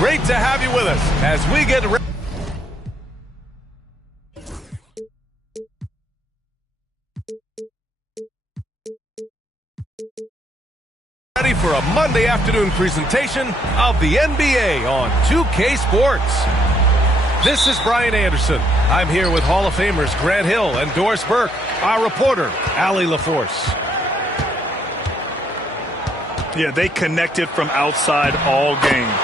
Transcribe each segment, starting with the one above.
Great to have you with us as we get ready for a Monday afternoon presentation of the NBA on 2K Sports. This is Brian Anderson. I'm here with Hall of Famers Grant Hill and Doris Burke, our reporter, Allie LaForce. Yeah, they connected from outside all game.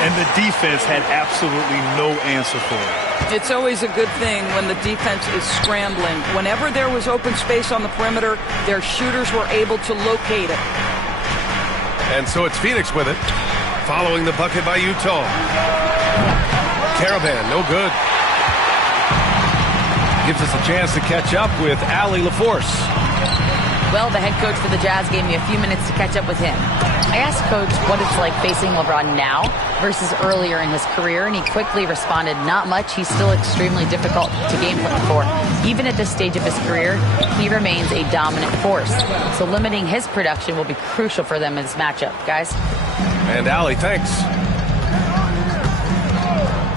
And the defense had absolutely no answer for it. It's always a good thing when the defense is scrambling. Whenever there was open space on the perimeter, their shooters were able to locate it. And so it's Phoenix with it, following the bucket by Utah. Caravan, no good. Gives us a chance to catch up with Allie LaForce. Well, the head coach for the Jazz gave me a few minutes to catch up with him. I asked Coach what it's like facing LeBron now versus earlier in his career, and he quickly responded, not much. He's still extremely difficult to game plan for. Even at this stage of his career, he remains a dominant force. So limiting his production will be crucial for them in this matchup, guys. And Allie, thanks.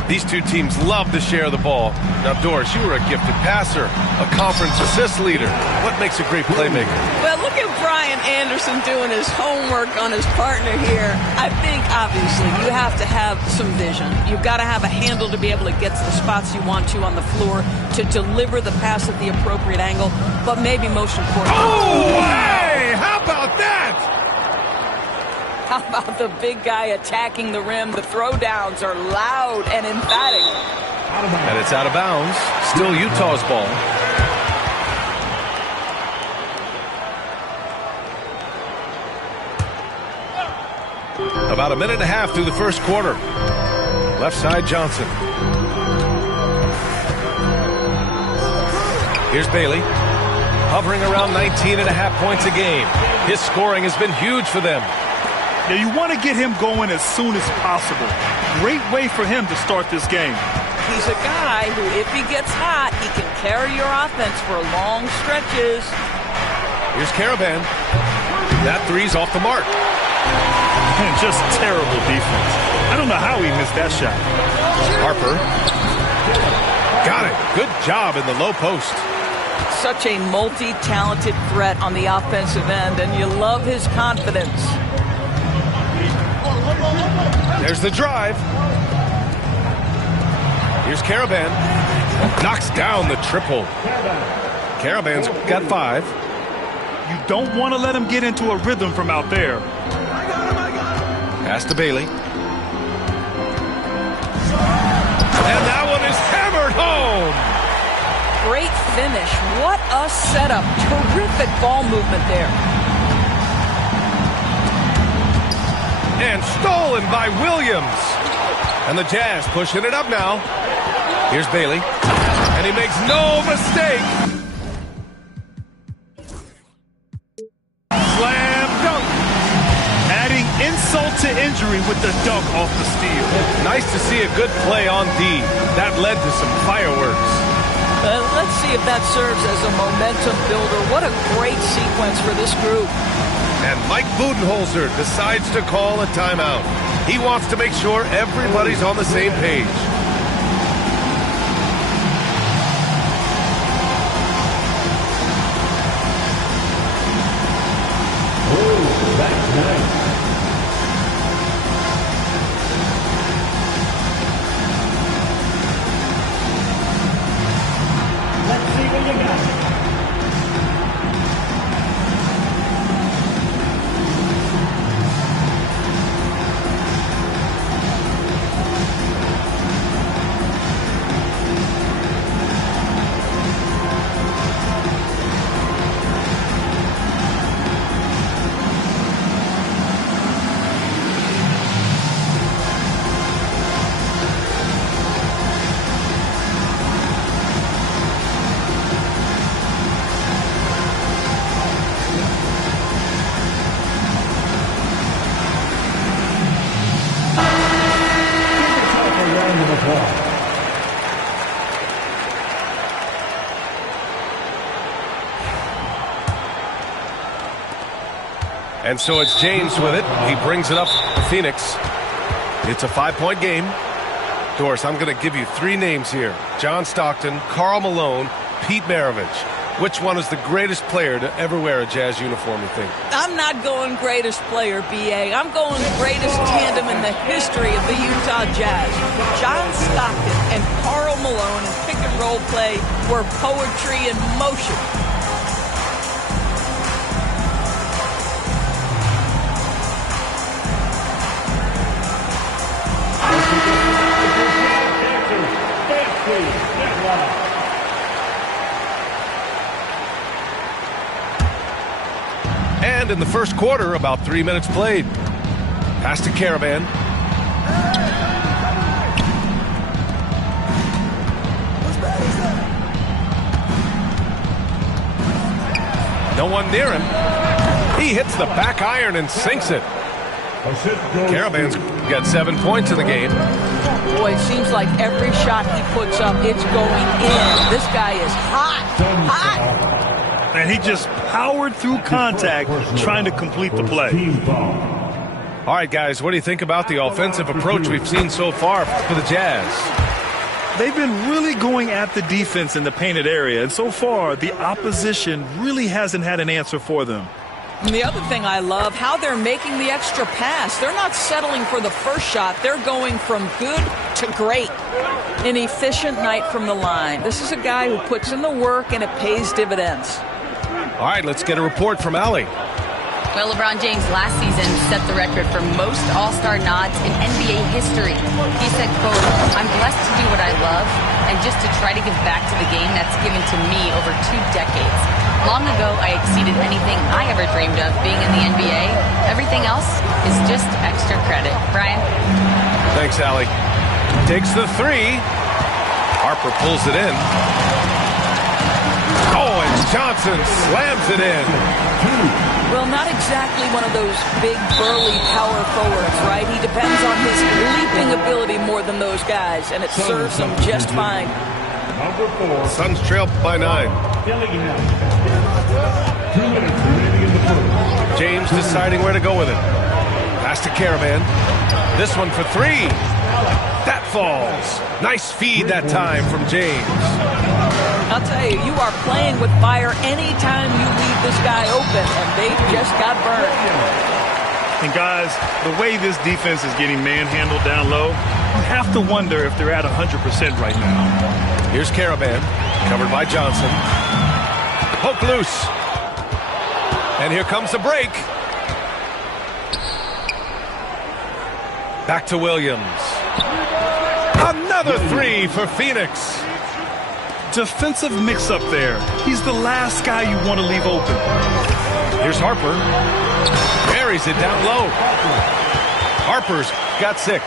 These two teams love to share the ball. Now, Doris, you were a gifted passer, a conference assist leader. What makes a great playmaker? Well, look at Brian Anderson doing his homework on his partner here. I think, obviously, you have to have some vision. You've got to have a handle to be able to get to the spots you want to on the floor, to deliver the pass at the appropriate angle, but maybe most important. Oh, hey! How about that? How about the big guy attacking the rim? The throwdowns are loud and emphatic. And it's out of bounds. Still Utah's ball. About a minute and a half through the first quarter. Left side, Johnson. Here's Bailey. Hovering around 19.5 points a game. His scoring has been huge for them. Now, you want to get him going as soon as possible. Great way for him to start this game. He's a guy who, if he gets hot, he can carry your offense for long stretches. Here's Caravan. That three's off the mark. And just terrible defense. I don't know how he missed that shot. Harper. Got it. Good job in the low post. Such a multi-talented threat on the offensive end, and you love his confidence. There's the drive. Here's Caravan. Knocks down the triple. Caravan's got 5. You don't want to let him get into a rhythm from out there. Pass to Bailey. And that one is hammered home. Great finish. What a setup. Terrific ball movement there. And stolen by Williams. And the Jazz pushing it up now. Here's Bailey. And he makes no mistake. to injury with the dunk off the steal. Nice to see a good play on D. That led to some fireworks. Let's see if that serves as a momentum builder. What a great sequence for this group. And Mike Budenholzer decides to call a timeout. He wants to make sure everybody's on the same page. And so it's James with it. He brings it up to Phoenix. It's a 5-point game. Doris, I'm going to give you 3 names here. John Stockton, Karl Malone, Pete Maravich. Which one is the greatest player to ever wear a Jazz uniform, you think? I'm not going greatest player, B.A. I'm going greatest tandem in the history of the Utah Jazz. John Stockton and Karl Malone in pick-and-roll play were poetry in motion. And in the first quarter, about 3 minutes played. Pass to Caravan. No one near him. He hits the back iron and sinks it. Caravan's got 7 points in the game. Boy, it seems like every shot he puts up, it's going in. This guy is hot, hot. And he just powered through contact trying to complete the play. All right, guys, what do you think about the offensive approach we've seen so far for the Jazz? They've been really going at the defense in the painted area, and so far the opposition really hasn't had an answer for them. And the other thing I love, how they're making the extra pass. They're not settling for the first shot. They're going from good to great. An efficient night from the line. This is a guy who puts in the work, and it pays dividends. All right, let's get a report from Allie. Well, LeBron James last season set the record for most All-Star nods in NBA history. He said, quote, "I'm blessed to do what I love and just to try to give back to the game that's given to me over 2 decades. Long ago, I exceeded anything I ever dreamed of being in the NBA. Everything else is just extra credit." Brian? Thanks, Allie. Takes the 3. Harper pulls it in. Oh, and Johnson slams it in. Well, not exactly one of those big, burly power forwards, right? He depends on his leaping ability more than those guys, and it serves him just fine. Suns trail by 9. James deciding where to go with it. Pass to Caravan. This one for 3. That falls. Nice feed that time from James. I'll tell you, you are playing with fire anytime you leave this guy open, and they just got burned. And guys, the way this defense is getting manhandled down low, you have to wonder if they're at 100% right now. Here's Caravan, covered by Johnson. Poke loose. And here comes the break. Back to Williams. Another 3 for Phoenix. Defensive mix-up there. He's the last guy you want to leave open. Here's Harper. Buries it down low. Harper's got 6.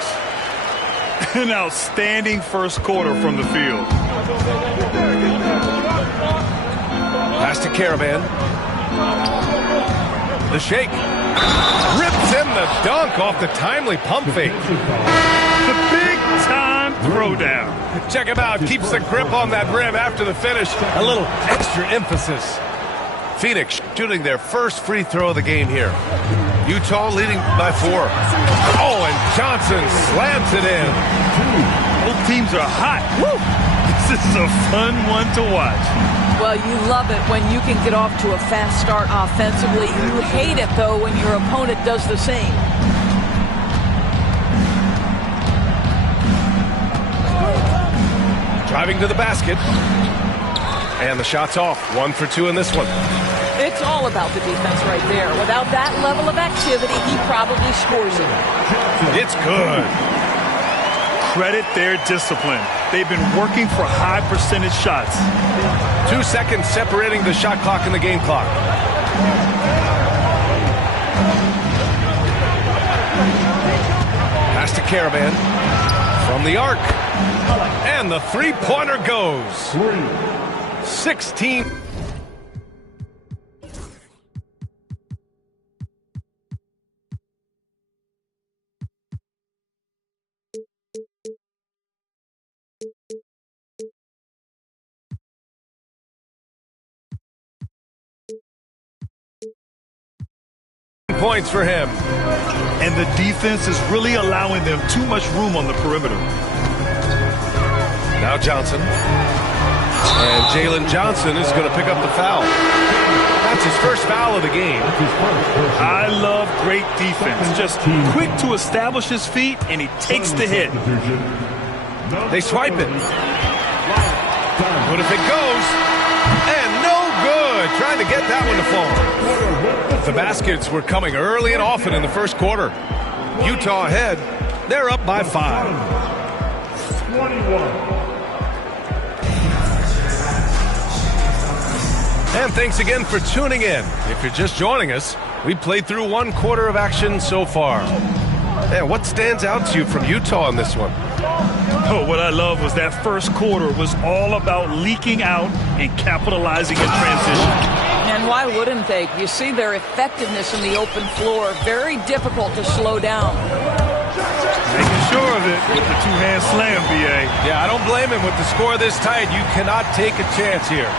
An outstanding first quarter from the field. Pass to Caravan. The shake. Rips in the dunk off the timely pump fake. The big-time throwdown. Check him out. Keeps the grip on that rim after the finish. A little extra emphasis. Phoenix shooting their first free throw of the game here. Utah leading by 4. Oh, and Johnson slams it in. Both teams are hot. Woo! This is a fun one to watch. Well, you love it when you can get off to a fast start offensively. You hate it, though, when your opponent does the same. Driving to the basket. And the shot's off. 1 for 2 in this one. It's all about the defense right there. Without that level of activity, he probably scores it. It's good. Credit their discipline. They've been working for high percentage shots. 2 seconds separating the shot clock and the game clock. Pass to Caravan. From the arc. And the three-pointer goes. 16. Points for him. And the defense is really allowing them too much room on the perimeter. Now Johnson. And Jalen Johnson is going to pick up the foul. That's his first foul of the game. I love great defense. Just quick to establish his feet, and he takes the hit. They swipe it. What if it goes? And no good. Trying to get that one to fall. The baskets were coming early and often in the first quarter. Utah ahead. They're up by 5. 21. And thanks again for tuning in. If you're just joining us, we played through 1 quarter of action so far. And what stands out to you from Utah in this one? Oh, what I love was that first quarter was all about leaking out and capitalizing in transition. And why wouldn't they? You see their effectiveness in the open floor. Very difficult to slow down. Making sure of it with the two-hand slam, B.A. Yeah, I don't blame him with the score this tight. You cannot take a chance here.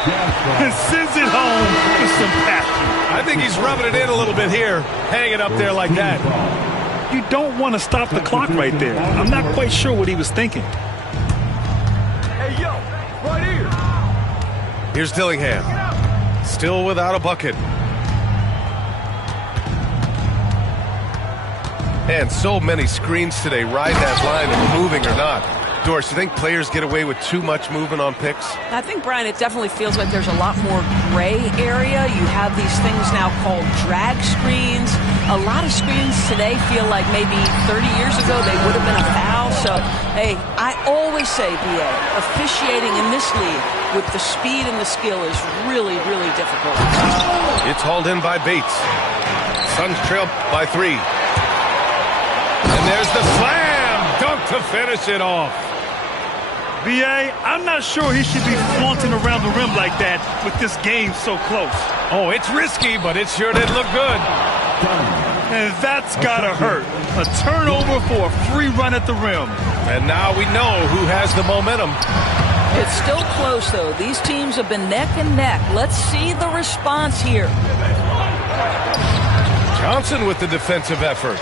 And sends it home with some passion. I think he's rubbing it in a little bit here, hanging up there like that. You don't want to stop the clock right there. I'm not quite sure what he was thinking. Hey, yo, right here. Here's Dillingham. Still without a bucket. And so many screens today. Ride that line and moving or not. Doris, you think players get away with too much movement on picks? I think, Brian, it definitely feels like there's a lot more gray area. You have these things now called drag screens. A lot of screens today feel like maybe 30 years ago they would have been a foul. So, hey, I always say, B.A., officiating in this league with the speed and the skill is really, really difficult. It's hauled in by Bates. Suns trail by 3. And there's the slam dunk to finish it off. B.A., I'm not sure he should be flaunting around the rim like that with this game so close. Oh, it's risky, but it sure did look good. And that's gotta hurt. A turnover for a free run at the rim. And now we know who has the momentum. It's still close, though. These teams have been neck and neck. Let's see the response here. Johnson with the defensive effort.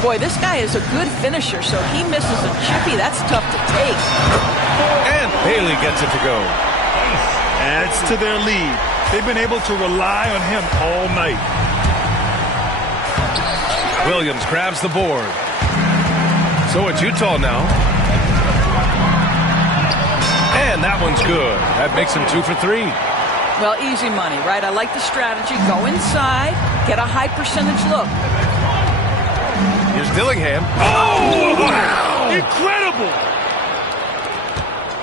Boy, this guy is a good finisher, so he misses a chippy. That's tough to take. And Bailey gets it to go. Adds to their lead. They've been able to rely on him all night. Williams grabs the board. So it's Utah now. And that one's good. That makes him 2 for 3. Well, easy money, right? I like the strategy. Go inside, get a high percentage look. Here's Dillingham. Oh, wow! Incredible!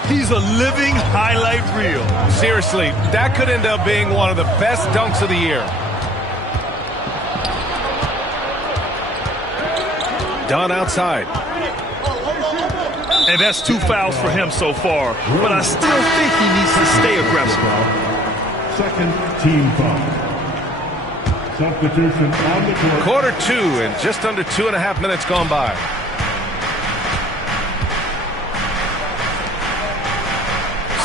He's a living highlight reel. Seriously, that could end up being one of the best dunks of the year. Dunn outside. And that's 2 fouls for him so far. But I still think he needs to stay aggressive. Second team foul. Substitution on the court. Quarter 2 and just under 2.5 minutes gone by.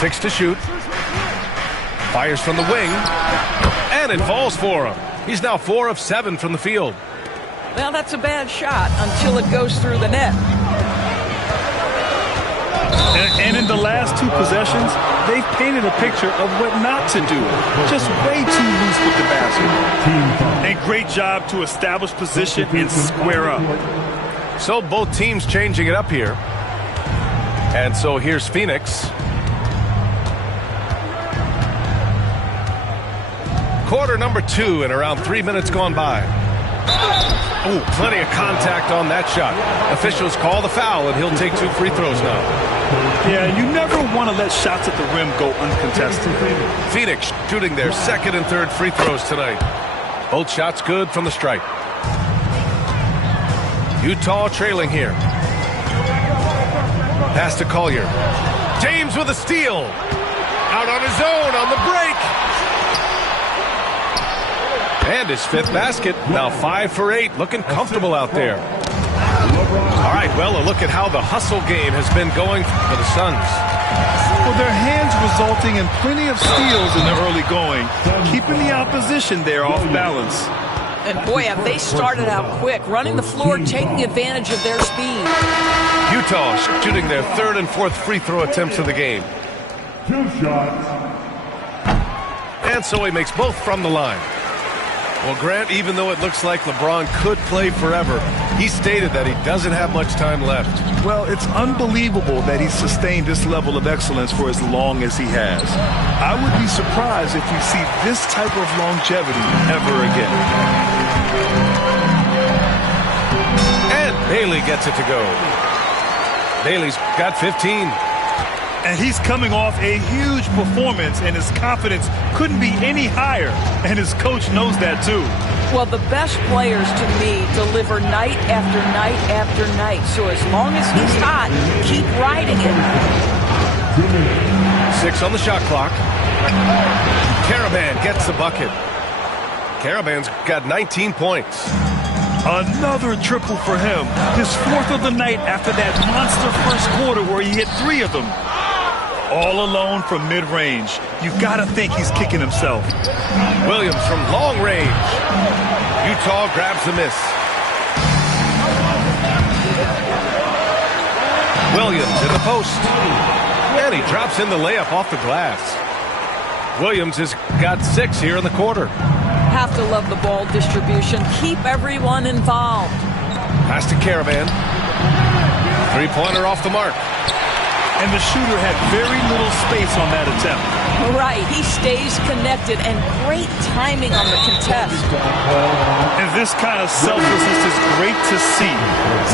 Six to shoot. Fires from the wing. And it falls for him. He's now 4 of 7 from the field. Well, that's a bad shot until it goes through the net. And in the last 2 possessions, they've painted a picture of what not to do. Just way too loose with the basket. And great job to establish position and square up. So both teams changing it up here. And so here's Phoenix. Quarter number 2 and around 3 minutes gone by. Oh, plenty of contact on that shot. Officials call the foul, and he'll take 2 free throws now. Yeah, you never want to let shots at the rim go uncontested. Phoenix shooting their 2nd and 3rd free throws tonight. Both shots good from the stripe. Utah trailing here. Pass to Collier. James with a steal. Out on his own on the break. And his 5th basket. Now 5 for 8. Looking comfortable out there. All right, well, a look at how the hustle game has been going for the Suns. Well, their hands resulting in plenty of steals in the early going, keeping the opposition there off balance. And boy, have they started out quick, running the floor, taking advantage of their speed. Utah shooting their 3rd and 4th free throw attempts of the game. 2 shots. And so he makes both from the line. Well, Grant, even though it looks like LeBron could play forever, he stated that he doesn't have much time left. Well, it's unbelievable that he's sustained this level of excellence for as long as he has. I would be surprised if we see this type of longevity ever again. And Bailey gets it to go. Bailey's got 15. And he's coming off a huge performance, and his confidence couldn't be any higher. And his coach knows that, too. Well, the best players, to me, deliver night after night after night. So as long as he's hot, keep riding it. 6 on the shot clock. Caravan gets the bucket. Caravan's got 19 points. Another triple for him. His 4th of the night after that monster first quarter where he hit 3 of them. All alone from mid-range. You gotta think he's kicking himself. Williams from long range. Utah grabs the miss. Williams in the post. And he drops in the layup off the glass. Williams has got 6 here in the quarter. Have to love the ball distribution. Keep everyone involved. Pass to Caravan. 3-pointer off the mark. And the shooter had very little space on that attempt. Right, he stays connected, and great timing on the contest. And this kind of selflessness is great to see.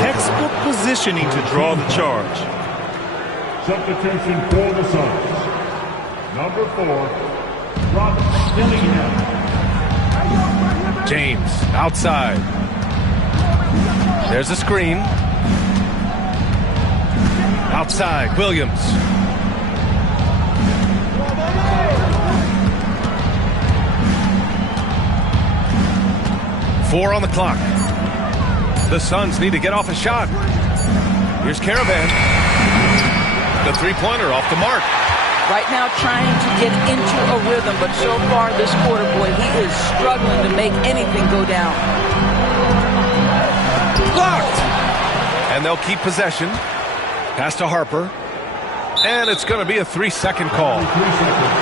Textbook positioning to draw the charge. Substitution for the Suns. Number 4, Robert Dillingham. James outside. There's a screen. Outside, Williams. Four on the clock. The Suns need to get off a shot. Here's Caravan. The 3-pointer off the mark. Right now trying to get into a rhythm, but so far this quarter, boy, he is struggling to make anything go down. Blocked! And they'll keep possession. Pass to Harper. And it's going to be a 3-second call. 3 seconds.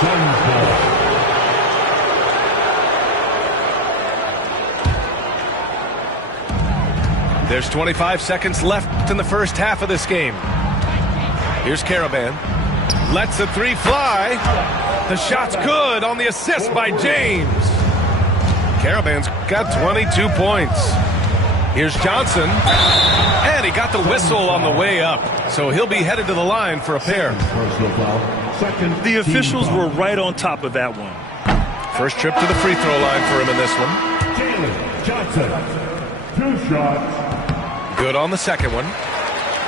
Suns ball. There's 25 seconds left in the first half of this game. Here's Caravan. Lets the 3 fly. The shot's good on the assist by James. Caravan's got 22 points. Here's Johnson. And he got the whistle on the way up. So he'll be headed to the line for a pair. The officials were right on top of that one. First trip to the free throw line for him in this one. Jalen Johnson. 2 shots. Good on the second one.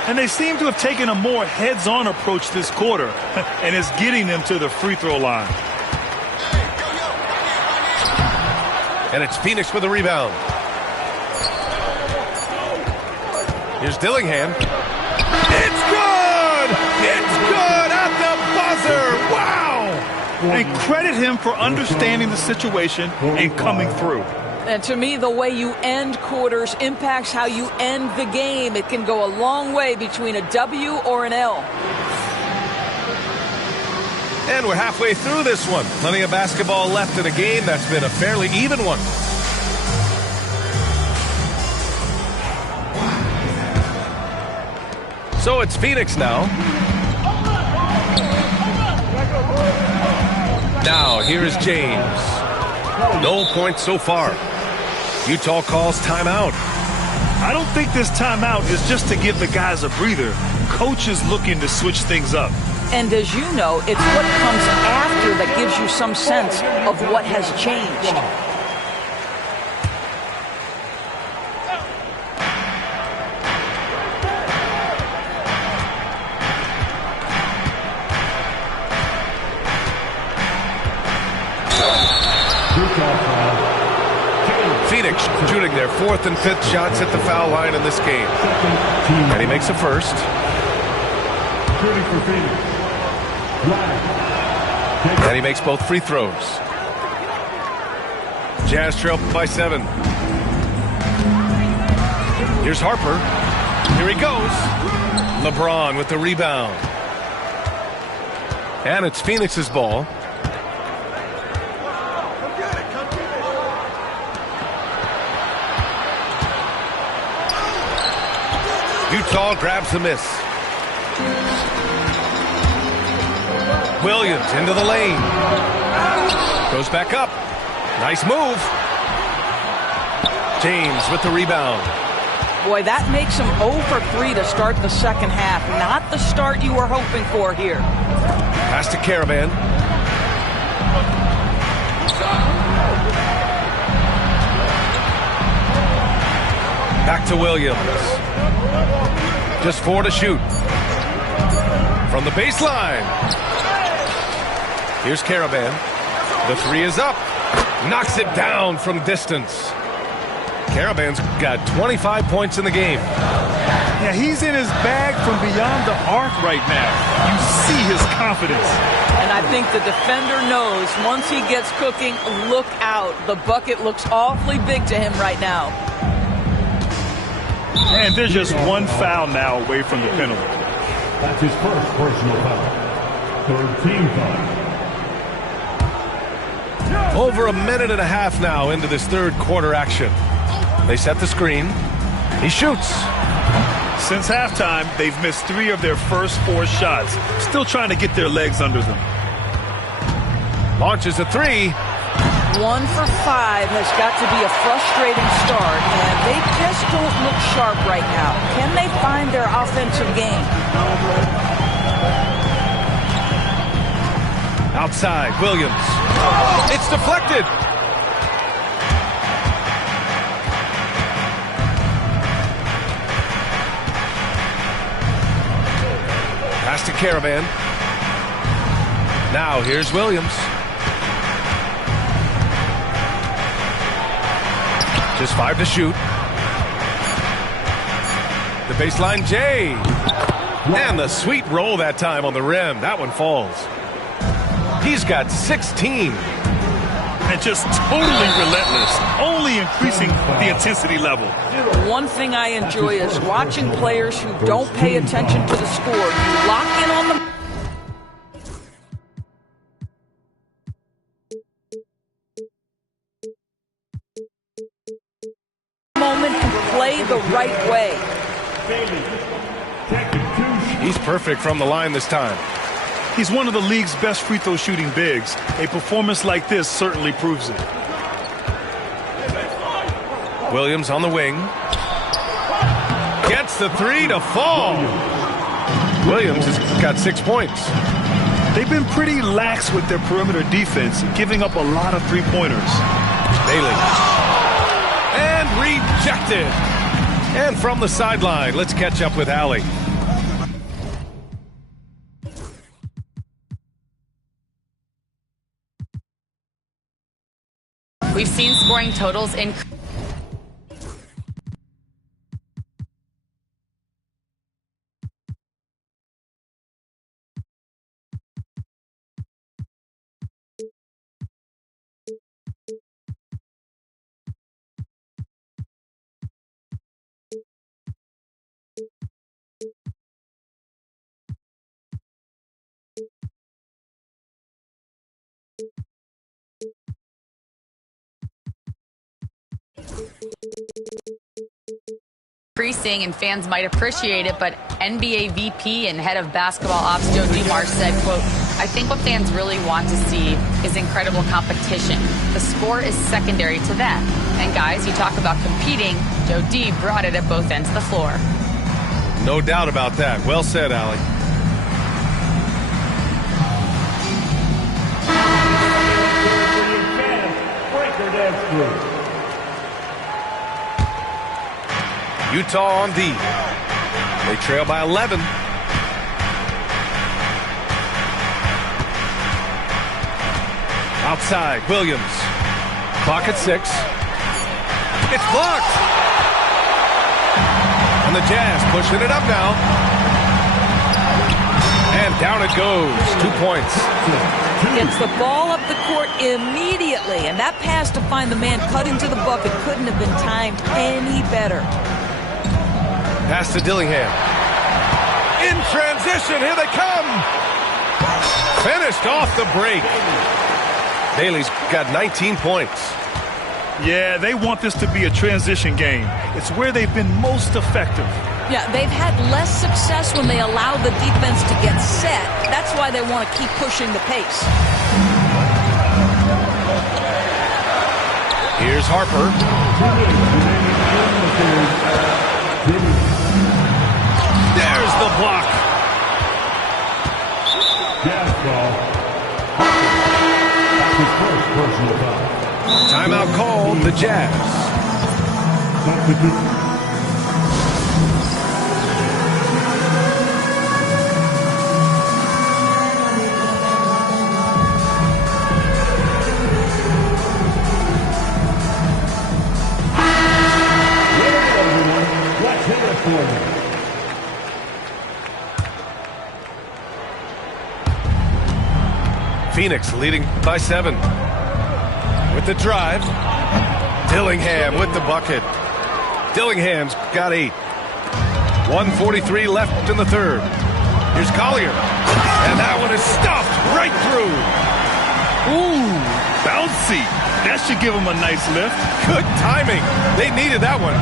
And they seem to have taken a more heads-on approach this quarter, and it's getting them to the free throw line. And it's Phoenix with a rebound. Here's Dillingham. It's good! It's good at the buzzer! Wow! And credit him for understanding the situation and coming through. And to me, the way you end quarters impacts how you end the game. It can go a long way between a W or an L. And we're halfway through this one. Plenty of basketball left in a game that's been a fairly even one. So it's Phoenix now. Now, here is James. No points so far. Utah calls timeout. I don't think this timeout is just to give the guys a breather. Coach is looking to switch things up. And as you know, it's what comes after that gives you some sense of what has changed. Phoenix shooting their 4th and 5th shots at the foul line in this game. And he makes a first. Shooting for Phoenix. And he makes both free throws. Jazz trail by 7. Here's Harper. Here he goes. LeBron with the rebound. And it's Phoenix's ball. Utah grabs the miss. Williams into the lane. Goes back up. Nice move. James with the rebound. Boy, that makes him 0 for 3 to start the second half. Not the start you were hoping for here. Pass to Caravan. Back to Williams. Just 4 to shoot. From the baseline. Here's Caravan. The 3 is up. Knocks it down from distance. Caravan's got 25 points in the game. Yeah, he's in his bag from beyond the arc right now. You see his confidence. And I think the defender knows once he gets cooking, look out. The bucket looks awfully big to him right now. And there's just one foul now away from the penalty. That's his first personal foul. 3rd team foul. Over a minute and a half now into this 3rd quarter action. They set the screen. He shoots. Since halftime, they've missed 3 of their first 4 shots. Still trying to get their legs under them. Launches a 3. 1 for 5 has got to be a frustrating start, and they just don't look sharp right now. Can they find their offensive game? Outside, Williams. It's deflected. Pass to Caravan. Now here's Williams. Just 5 to shoot. The baseline, Jay. And the sweet roll that time on the rim. That one falls. He's got 16. And just totally relentless, only increasing the intensity level. One thing I enjoy is watching players who don't pay attention to the score. You lock in on the moment and play the right way. He's perfect from the line this time. He's one of the league's best free throw shooting bigs. A performance like this certainly proves it. Williams on the wing. Gets the 3 to fall. Williams has got 6 points. They've been pretty lax with their perimeter defense, giving up a lot of three-pointers. Bailey. And rejected. And from the sideline, let's catch up with Allie. We've seen scoring totals increase. Increasing, and fans might appreciate it, but NBA VP and head of basketball ops Joe Dumars said, quote, "I think what fans really want to see is incredible competition. The score is secondary to that. And guys, you talk about competing, Joe D brought it at both ends of the floor." No doubt about that. Well said, Allie. Breaker dance group. Utah on D. They trail by 11. Outside, Williams. Clock at 6. It's blocked. And the Jazz pushing it up now. And down it goes. 2 points. Gets the ball up the court immediately. And that pass to find the man cut into the bucket couldn't have been timed any better. Pass to Dillingham. In transition, here they come. Finished off the break. Bailey's got 19 points. Yeah, they want this to be a transition game. It's where they've been most effective. Yeah, they've had less success when they allow the defense to get set. That's why they want to keep pushing the pace. Here's Harper. There's the block. Jazz ball. That's his first personal foul. Timeout called, the Jazz. Substitute. Let's hit it for you. Phoenix leading by 7. With the drive. Dillingham with the bucket. Dillingham's got 8. 1:43 left in the third. Here's Collier. And that one is stuffed right through. Ooh, bouncy. That should give them a nice lift. Good timing. They needed that one.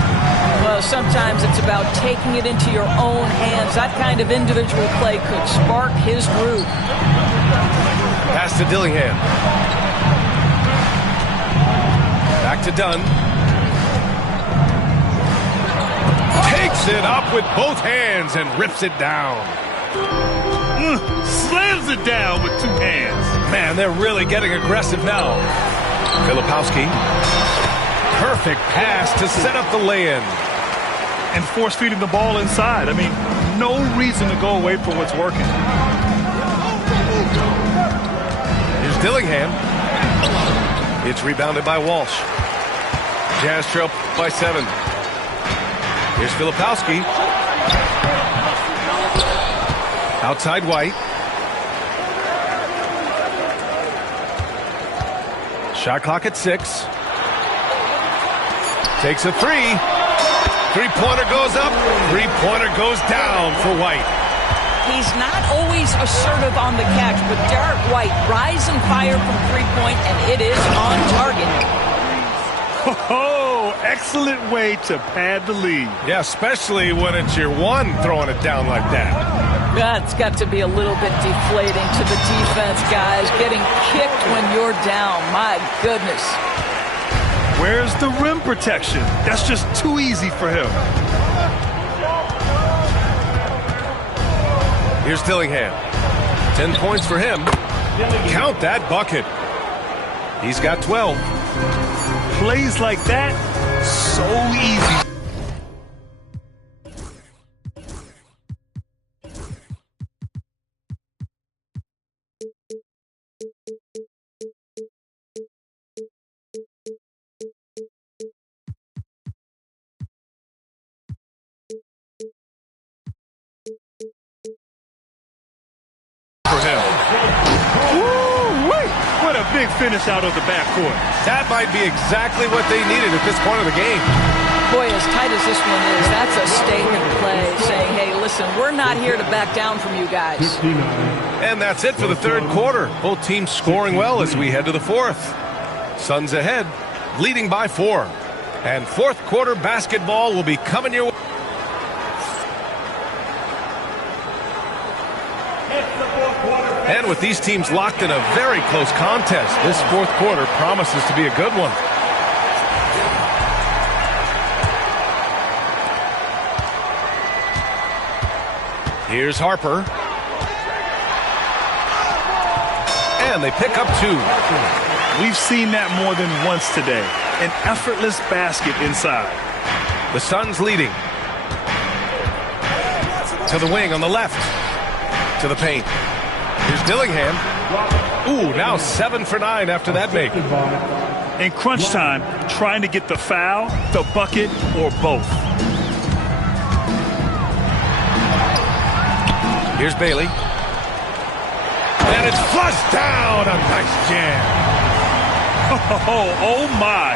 Well, sometimes it's about taking it into your own hands. That kind of individual play could spark his groove. Pass to Dillingham. Back to Dunn. Takes it up with both hands and rips it down. Slams it down with 2 hands. Man, they're really getting aggressive now. Filipowski. Perfect pass to set up the lay-in. And force feeding the ball inside. I mean, no reason to go away from what's working. Here's Dillingham. It's rebounded by Walsh. Jazz trail by 7. Here's Filipowski. Outside White. Shot clock at 6. Takes a 3. Three-pointer goes up. Three-pointer goes down for White. He's not always assertive on the catch, but Derek White rise and fire from three-point, and it is on target. Oh, excellent way to pad the lead. Yeah, especially when it's your one throwing it down like that. That's got to be a little bit deflating to the defense, guys. Getting kicked when you're down. My goodness. Where's the rim protection? That's just too easy for him. Here's Dillingham. 10 points for him. Count that bucket. He's got 12. Plays like that, so easy. big finish out of the backcourt. That might be exactly what they needed at this point of the game. Boy, as tight as this one is, that's a statement play saying, hey, listen, we're not here to back down from you guys. 59. And that's it for the third quarter. Both teams scoring well as we head to the fourth. Suns ahead, leading by 4. And fourth quarter basketball will be coming your way. And with these teams locked in a very close contest, this fourth quarter promises to be a good one. Here's Harper. And they pick up 2. We've seen that more than once today. An effortless basket inside. The Suns leading. To the wing on the left. To the paint. Here's Dillingham. Ooh, now 7 for 9 after that make. In crunch time, trying to get the foul, the bucket, or both. Here's Bailey. And it's flushed down. A nice jam. Oh my.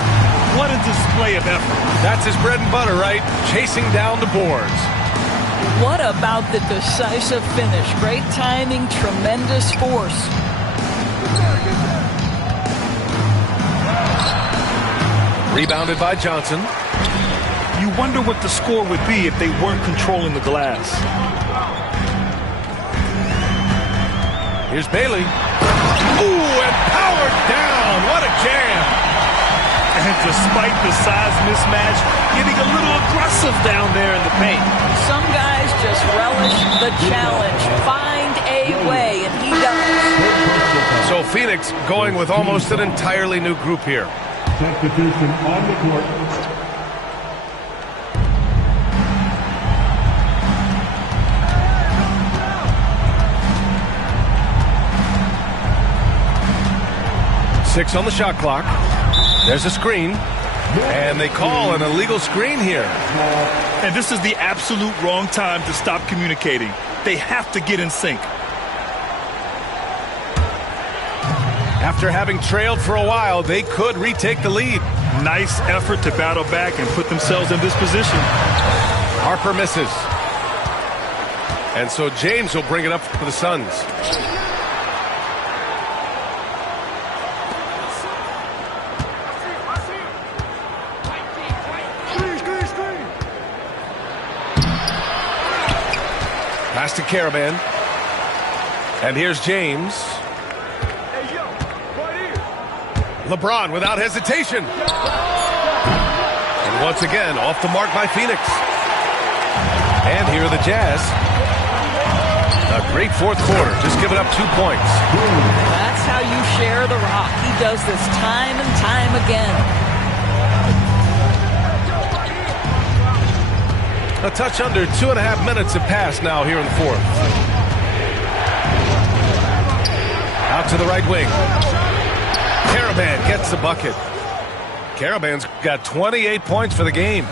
What a display of effort. That's his bread and butter, right? Chasing down the boards. What about the decisive finish? Great timing, tremendous force. Rebounded by Johnson. You wonder what the score would be if they weren't controlling the glass. Here's Bailey. Ooh, and powered down. What a jam. And despite the size mismatch, getting a little aggressive down there in the paint. Some guys just relish the challenge. Find a way, and he does. So Phoenix going with almost an entirely new group here. Substitution on the court. Six on the shot clock. There's a screen. And they call an illegal screen here. And this is the absolute wrong time to stop communicating. They have to get in sync. After having trailed for a while, they could retake the lead. Nice effort to battle back and put themselves in this position. Harper misses. And so James will bring it up for the Suns. Pass to Caravan. And here's James. LeBron without hesitation. And once again, off the mark by Phoenix. And here are the Jazz. A great fourth quarter, just giving up 2 points. That's how you share the rock. He does this time and time again. A touch under 2.5 minutes have passed now here in the fourth. Out to the right wing. Caravan gets the bucket. Caravan's got 28 points for the game.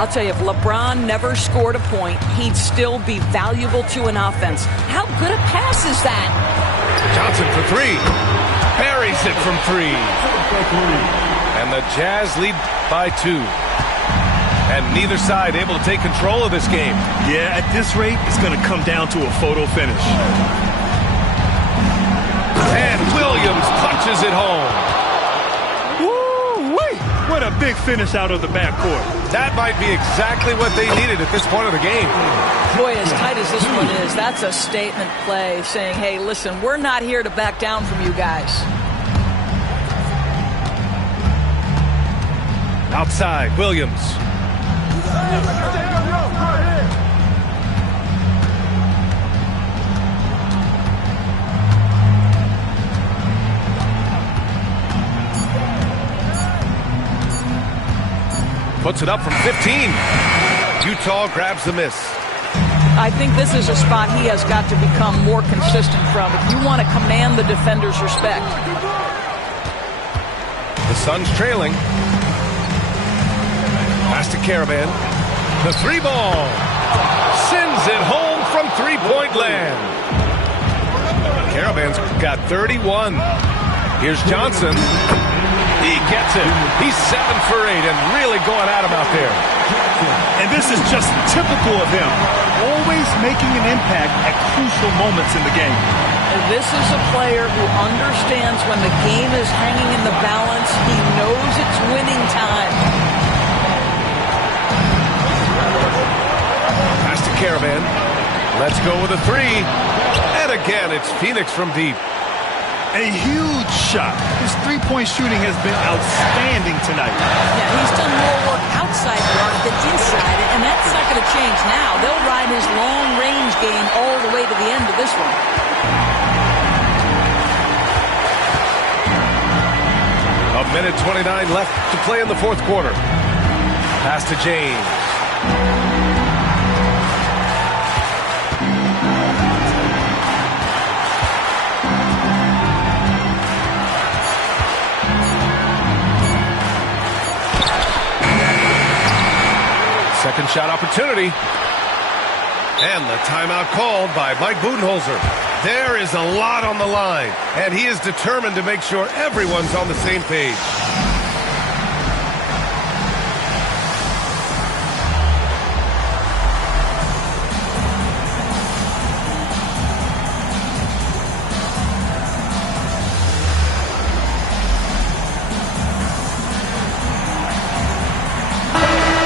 I'll tell you, if LeBron never scored a point, he'd still be valuable to an offense. How good a pass is that? Johnson for 3. Buries it from 3. And the Jazz lead by 2. And neither side able to take control of this game. Yeah, at this rate, it's going to come down to a photo finish. And Williams punches it home. Woo-wee! What a big finish out of the backcourt. That might be exactly what they needed at this point of the game. Boy, as tight as this one is, that's a statement play saying, hey, listen, we're not here to back down from you guys. Outside, Williams. Puts it up from 15. Utah grabs the miss. I think this is a spot he has got to become more consistent from if you want to command the defender's respect. The Suns trailing. Pass to Caravan. The 3 ball. Sends it home from 3-point land. Caravan's got 31. Here's Johnson. He gets it. He's 7 for 8 and really going at him out there. And this is just typical of him. Always making an impact at crucial moments in the game. This is a player who understands when the game is hanging in the balance. He knows it's winning time. Pass to Caravan. Let's go with a 3. And again, it's Phoenix from deep. A huge shot. His three-point shooting has been outstanding tonight. Yeah, he's done more work outside the arc than inside, and that's not going to change now. They'll ride his long-range game all the way to the end of this one. A minute 29 left to play in the fourth quarter. Pass to James. Second shot opportunity. And the timeout called by Mike Budenholzer. There is a lot on the line, and he is determined to make sure everyone's on the same page.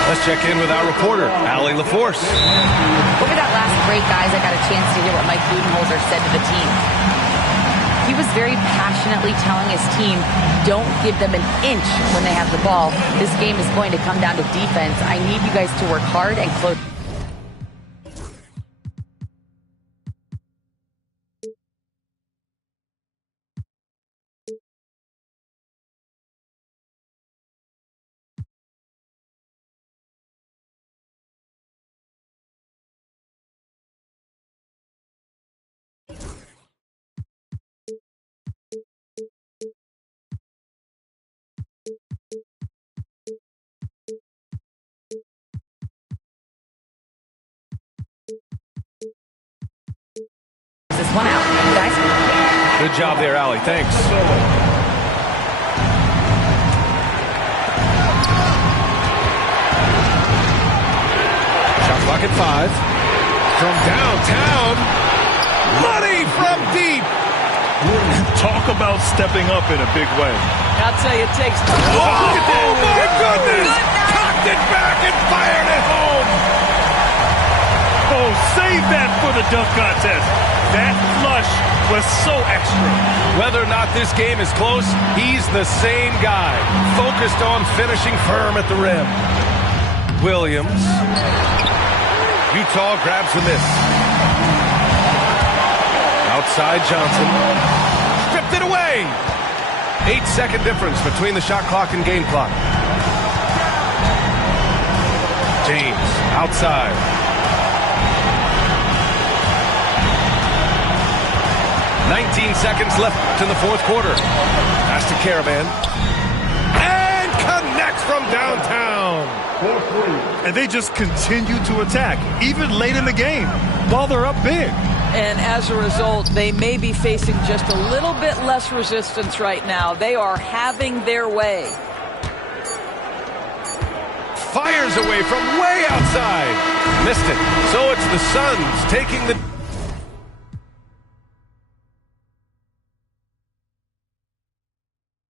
Let's check in with our reporter, Allie LaForce. Over that last break, guys, I got a chance to hear what Mike Budenholzer said to the team. He was very passionately telling his team, don't give them an inch when they have the ball. This game is going to come down to defense. I need you guys to work hard and close. This one out, guys. Good job there, Allie. Thanks. Shot clock at 5. From downtown. Money from deep. Talk about stepping up in a big way. I'll tell you, it takes... Oh, my goodness! Cocked it back and fired it home. Oh, save that for the dunk contest. That flush was so extra. Whether or not this game is close, he's the same guy, focused on finishing firm at the rim. Williams. Utah grabs the miss. Outside Johnson. Stripped it away. 8-second difference between the shot clock and game clock. James outside. "19 seconds left in the fourth quarter. Pass to Caravan. And connects from downtown. And they just continue to attack, even late in the game, while they're up big. And as a result, they may be facing just a little bit less resistance right now. They are having their way. Fires away from way outside. Missed it. So it's the Suns taking the...